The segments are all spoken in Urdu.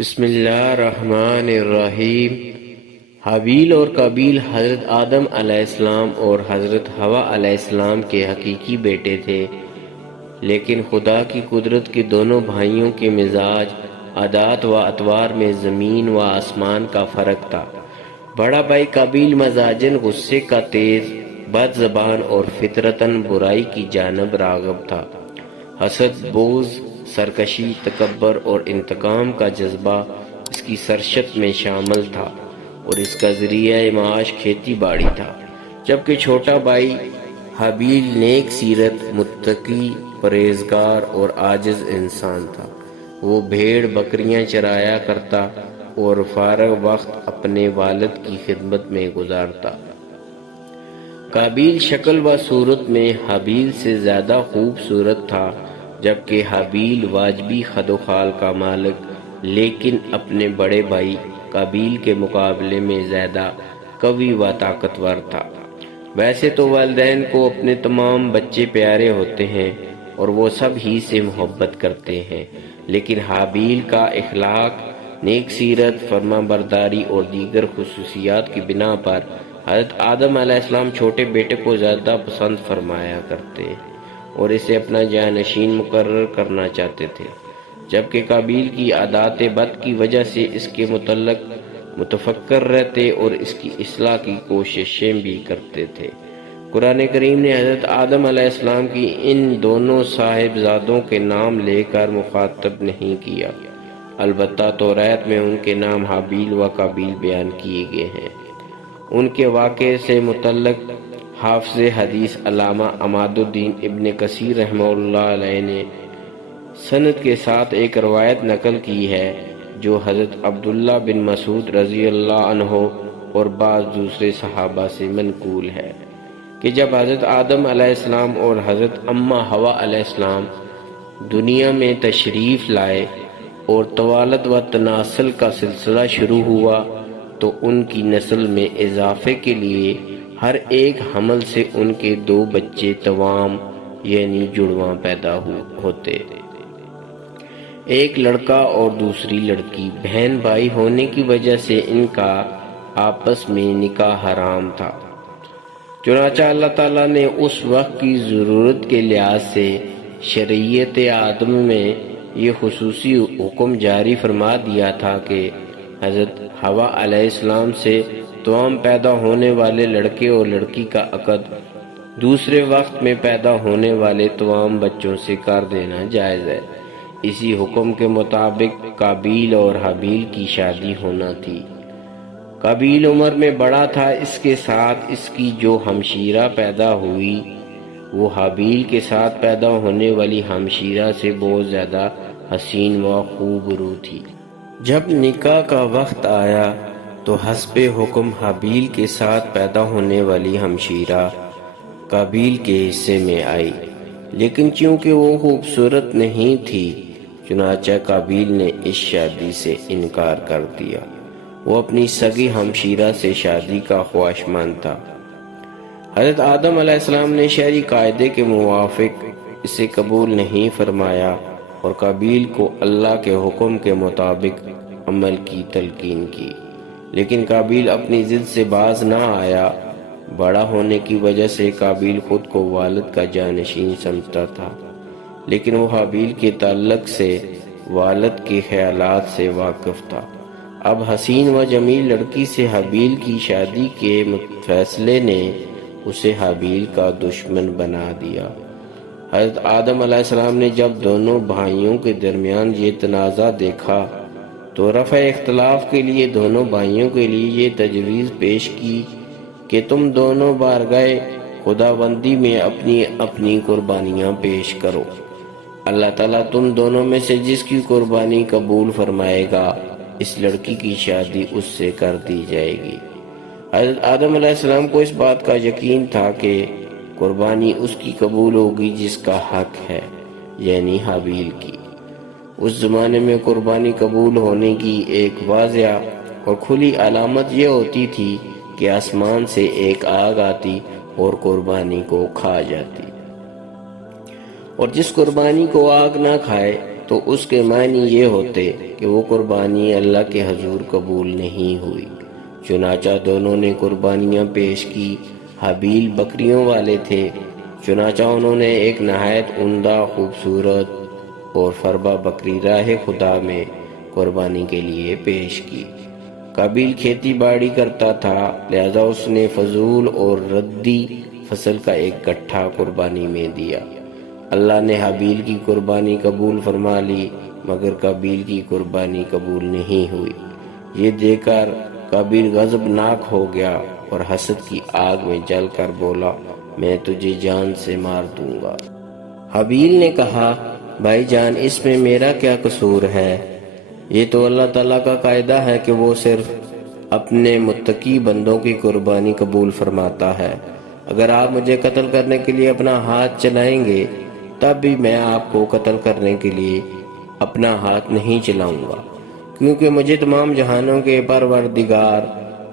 بسم اللہ الرحمن الرحیم۔ حابیل اور قابیل حضرت آدم علیہ السلام اور حضرت حوا علیہ السلام کے حقیقی بیٹے تھے، لیکن خدا کی قدرت کے دونوں بھائیوں کے مزاج، عادات و اطوار میں زمین و آسمان کا فرق تھا۔ بڑا بھائی قابیل مزاجاً غصے کا تیز، بد زبان اور فطرتاً برائی کی جانب راغب تھا۔ حسد، بغض، سرکشی، تکبر اور انتقام کا جذبہ اس کی سرشت میں شامل تھا اور اس کا ذریعہ معاش کھیتی باڑی تھا، جبکہ چھوٹا بھائی حابیل نیک سیرت، متقی، پرہیزگار اور عاجز انسان تھا۔ وہ بھیڑ بکریاں چرایا کرتا اور فارغ وقت اپنے والد کی خدمت میں گزارتا۔ قابیل شکل و صورت میں حابیل سے زیادہ خوبصورت تھا، جبکہ حابیل واجبی خد و خال کا مالک لیکن اپنے بڑے بھائی قابیل کے مقابلے میں زیادہ قوی و طاقتور تھا۔ ویسے تو والدین کو اپنے تمام بچے پیارے ہوتے ہیں اور وہ سب ہی سے محبت کرتے ہیں، لیکن حابیل کا اخلاق، نیک سیرت، فرما برداری اور دیگر خصوصیات کی بنا پر حضرت آدم علیہ السلام چھوٹے بیٹے کو زیادہ پسند فرمایا کرتے اور اسے اپنا جانشین مقرر کرنا چاہتے تھے، جبکہ قابیل کی عادات بد کی وجہ سے اس کے متعلق متفکر رہتے اور اس کی اصلاح کی کوششیں بھی کرتے تھے۔ قرآن کریم نے حضرت آدم علیہ السلام کی ان دونوں صاحبزادوں کے نام لے کر مخاطب نہیں کیا، البتہ توریت میں ان کے نام حابیل و قابیل بیان کیے گئے ہیں۔ ان کے واقعے سے متعلق حافظ حدیث علامہ عماد الدین ابن کثیر رحمہ اللہ علیہ نے سند کے ساتھ ایک روایت نقل کی ہے جو حضرت عبداللہ بن مسعود رضی اللہ عنہ اور بعض دوسرے صحابہ سے منقول ہے کہ جب حضرت آدم علیہ السلام اور حضرت اماں حوا علیہ السلام دنیا میں تشریف لائے اور توالد و تناسل کا سلسلہ شروع ہوا تو ان کی نسل میں اضافے کے لیے ہر ایک حمل سے ان کے 2 بچے توام یعنی جڑواں پیدا ہوتے، ایک لڑکا اور دوسری لڑکی۔ بہن بھائی ہونے کی وجہ سے ان کا آپس میں نکاح حرام تھا، چنانچہ اللہ تعالیٰ نے اس وقت کی ضرورت کے لحاظ سے شریعت آدم میں یہ خصوصی حکم جاری فرما دیا تھا کہ حضرت حوا علیہ السلام سے توام پیدا ہونے والے لڑکے اور لڑکی کا عقد دوسرے وقت میں پیدا ہونے والے توام بچوں سے کر دینا جائز ہے۔ اسی حکم کے مطابق قابیل اور حابیل کی شادی ہونا تھی۔ قابیل عمر میں بڑا تھا، اس کے ساتھ اس کی جو ہمشیرہ پیدا ہوئی وہ حابیل کے ساتھ پیدا ہونے والی ہمشیرہ سے بہت زیادہ حسین و خوبرو تھی۔ جب نکاح کا وقت آیا تو حسب حکم حابیل کے ساتھ پیدا ہونے والی ہمشیرہ قابیل کے حصے میں آئی، لیکن چونکہ وہ خوبصورت نہیں تھی چنانچہ قابیل نے اس شادی سے انکار کر دیا۔ وہ اپنی سگی ہمشیرہ سے شادی کا خواہشمند تھا۔ حضرت آدم علیہ السلام نے شرعی قاعدے کے موافق اسے قبول نہیں فرمایا اور قابیل کو اللہ کے حکم کے مطابق عمل کی تلقین کی، لیکن قابیل اپنی ضد سے باز نہ آیا۔ بڑا ہونے کی وجہ سے قابیل خود کو والد کا جانشین سمجھتا تھا، لیکن وہ حابیل کے تعلق سے والد کے خیالات سے واقف تھا۔ اب حسین و جمیل لڑکی سے حابیل کی شادی کے فیصلے نے اسے حابیل کا دشمن بنا دیا۔ حضرت آدم علیہ السلام نے جب دونوں بھائیوں کے درمیان یہ تنازع دیکھا تو رفع اختلاف کے لیے دونوں بھائیوں کے لیے یہ تجویز پیش کی کہ تم دونوں بارگاہ خداوندی میں اپنی اپنی قربانیاں پیش کرو، اللہ تعالیٰ تم دونوں میں سے جس کی قربانی قبول فرمائے گا اس لڑکی کی شادی اس سے کر دی جائے گی۔ حضرت آدم علیہ السلام کو اس بات کا یقین تھا کہ قربانی اس کی قبول ہوگی جس کا حق ہے، یعنی حابیل کی۔ اس زمانے میں قربانی قبول ہونے کی ایک واضح اور کھلی علامت یہ ہوتی تھی کہ آسمان سے ایک آگ آتی اور قربانی کو کھا جاتی، اور جس قربانی کو آگ نہ کھائے تو اس کے معنی یہ ہوتے کہ وہ قربانی اللہ کے حضور قبول نہیں ہوئی۔ چنانچہ دونوں نے قربانیاں پیش کی۔ حابیل بکریوں والے تھے، چنانچہ انہوں نے ایک نہایت عمدہ، خوبصورت اور فربا بکری راہ خدا میں قربانی کے لیے پیش کی۔ قابیل کھیتی باڑی کرتا تھا، لہذا اس نے فضول اور ردی فصل کا ایک گٹھا قربانی میں دیا۔ اللہ نے حابیل کی قربانی قبول فرما لی، مگر قابیل کی قربانی قبول نہیں ہوئی۔ یہ دیکھ کر قابیل غضبناک ہو گیا اور حسد کی آگ میں جل کر بولا، میں تجھے جان سے مار دوں گا۔ حابیل نے کہا، بھائی جان، اس میں میرا کیا قصور ہے؟ یہ تو اللہ تعالیٰ کا قاعدہ ہے کہ وہ صرف اپنے متقی بندوں کی قربانی قبول فرماتا ہے۔ اگر آپ مجھے قتل کرنے کے لیے اپنا ہاتھ چلائیں گے تب بھی میں آپ کو قتل کرنے کے لیے اپنا ہاتھ نہیں چلاؤں گا، کیونکہ مجھے تمام جہانوں کے پروردگار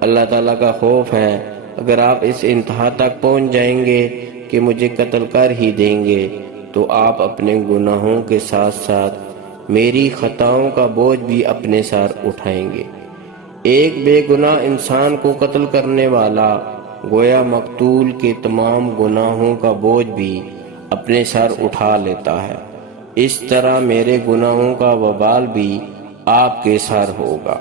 اللہ تعالیٰ کا خوف ہے۔ اگر آپ اس انتہا تک پہنچ جائیں گے کہ مجھے قتل کر ہی دیں گے تو آپ اپنے گناہوں کے ساتھ ساتھ میری خطاؤں کا بوجھ بھی اپنے سر اٹھائیں گے۔ ایک بے گناہ انسان کو قتل کرنے والا گویا مقتول کے تمام گناہوں کا بوجھ بھی اپنے سر اٹھا لیتا ہے۔ اس طرح میرے گناہوں کا وبال بھی آپ کے سر ہوگا،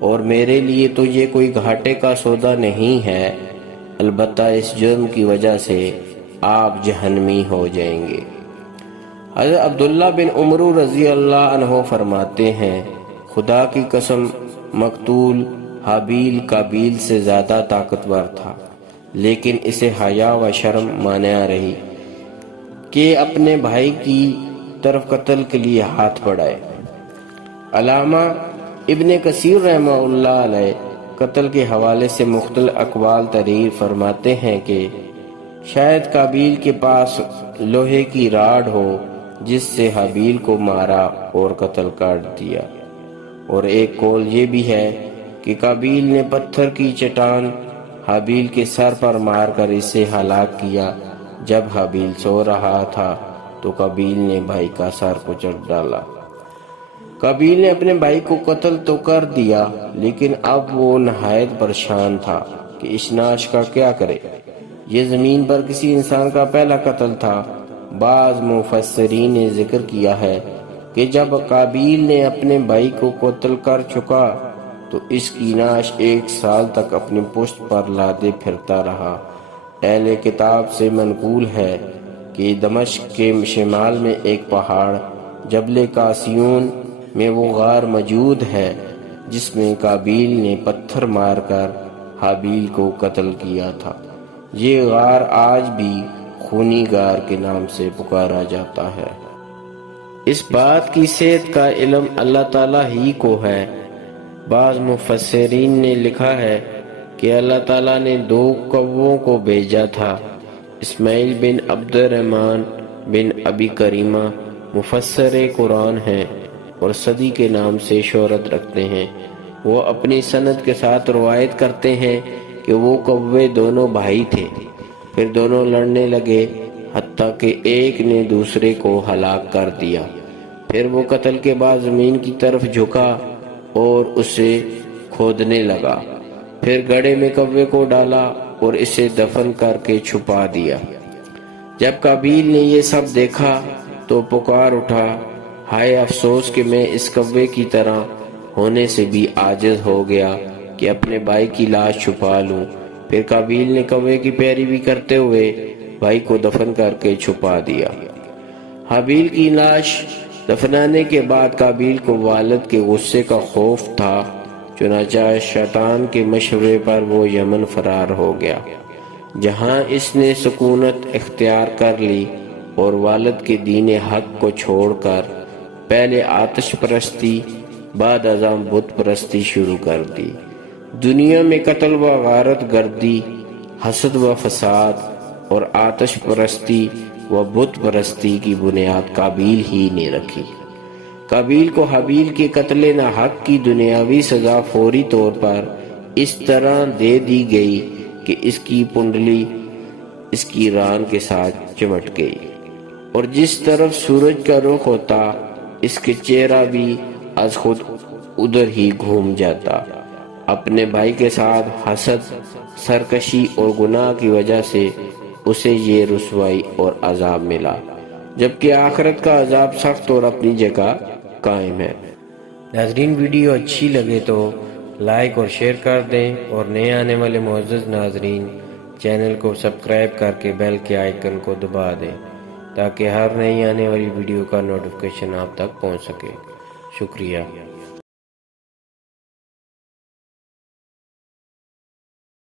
اور میرے لیے تو یہ کوئی گھاٹے کا سودا نہیں ہے، البتہ اس جرم کی وجہ سے آپ جہنمی ہو جائیں گے۔ حضرت عبداللہ بن عمر رضی اللہ عنہ فرماتے ہیں، خدا کی قسم، مقتول حابیل قابیل سے زیادہ طاقتور تھا، لیکن اسے حیا و شرم مانع رہی کہ اپنے بھائی کی طرف قتل کے لیے ہاتھ بڑھائے۔ علامہ ابن کثیر رحمہ اللہ علیہ قتل کے حوالے سے مختلف اقوال تحریر فرماتے ہیں کہ شاید قابیل کے پاس لوہے کی راڈ ہو جس سے حابیل کو مارا اور قتل کر دیا، اور ایک قول یہ بھی ہے کہ قابیل نے پتھر کی چٹان حابیل کے سر پر مار کر اسے ہلاک کیا۔ جب حابیل سو رہا تھا تو قابیل نے بھائی کا سر کچل ڈالا۔ قابیل نے اپنے بھائی کو قتل تو کر دیا، لیکن اب وہ نہایت پریشان تھا کہ اس ناش کا کیا کرے۔ یہ زمین پر کسی انسان کا پہلا قتل تھا۔ بعض مفسرین نے ذکر کیا ہے کہ جب قابیل نے اپنے بھائی کو قتل کر چکا تو اس کی ناش 1 سال تک اپنی پشت پر لادے پھرتا رہا۔ اہل کتاب سے منقول ہے کہ دمشق کے شمال میں ایک پہاڑ جبل قاسیون میں وہ غار موجود ہے جس میں قابیل نے پتھر مار کر حابیل کو قتل کیا تھا۔ یہ غار آج بھی خونی غار کے نام سے پکارا جاتا ہے۔ اس بات کی صحت کا علم اللہ تعالیٰ ہی کو ہے۔ بعض مفسرین نے لکھا ہے کہ اللہ تعالیٰ نے 2 کووں کو بھیجا تھا۔ اسماعیل بن عبد الرحمن بن ابی کریمہ مفسر قرآن ہیں اور صدی کے نام سے شہرت رکھتے ہیں۔ وہ اپنی سند کے ساتھ روایت کرتے ہیں کہ وہ کوے دونوں بھائی تھے، پھر دونوں لڑنے لگے حتیٰ کہ ایک نے دوسرے کو ہلاک کر دیا۔ پھر وہ قتل کے بعد زمین کی طرف جھکا اور اسے کھودنے لگا، پھر گڑھے میں کوے کو ڈالا اور اسے دفن کر کے چھپا دیا۔ جب قابیل نے یہ سب دیکھا تو پکار اٹھا، ہائے افسوس کہ میں اس کوے کی طرح ہونے سے بھی عاجز ہو گیا کہ اپنے بھائی کی لاش چھپا لوں۔ پھر قابیل نے کوے کی پیروی کرتے ہوئے بھائی کو دفن کر کے چھپا دیا۔ حابیل کی لاش دفنانے کے بعد قابیل کو والد کے غصے کا خوف تھا، چنانچہ شیطان کے مشورے پر وہ یمن فرار ہو گیا، جہاں اس نے سکونت اختیار کر لی اور والد کے دین حق کو چھوڑ کر پہلے آتش پرستی بعد ازاں بت پرستی شروع کر دی۔ دنیا میں قتل و غارت گردی، حسد و فساد اور آتش پرستی و بت پرستی کی بنیاد قابیل ہی نے رکھی۔ قابیل کو حابیل کے قتل ناحق کی دنیاوی سزا فوری طور پر اس طرح دے دی گئی کہ اس کی پنڈلی اس کی ران کے ساتھ چمٹ گئی، اور جس طرف سورج کا رخ ہوتا اس کے چہرہ بھی از خود ادھر ہی گھوم جاتا۔ اپنے بھائی کے ساتھ حسد، سرکشی اور گناہ کی وجہ سے اسے یہ رسوائی اور عذاب ملا، جبکہ آخرت کا عذاب سخت اور اپنی جگہ قائم ہے۔ ناظرین، ویڈیو اچھی لگے تو لائک اور شیئر کر دیں، اور نئے آنے والے معزز ناظرین چینل کو سبسکرائب کر کے بیل کے آئیکن کو دبا دیں تاکہ ہر نئی آنے والی ویڈیو کا نوٹیفیکیشن آپ تک پہنچ سکے۔ شکریہ۔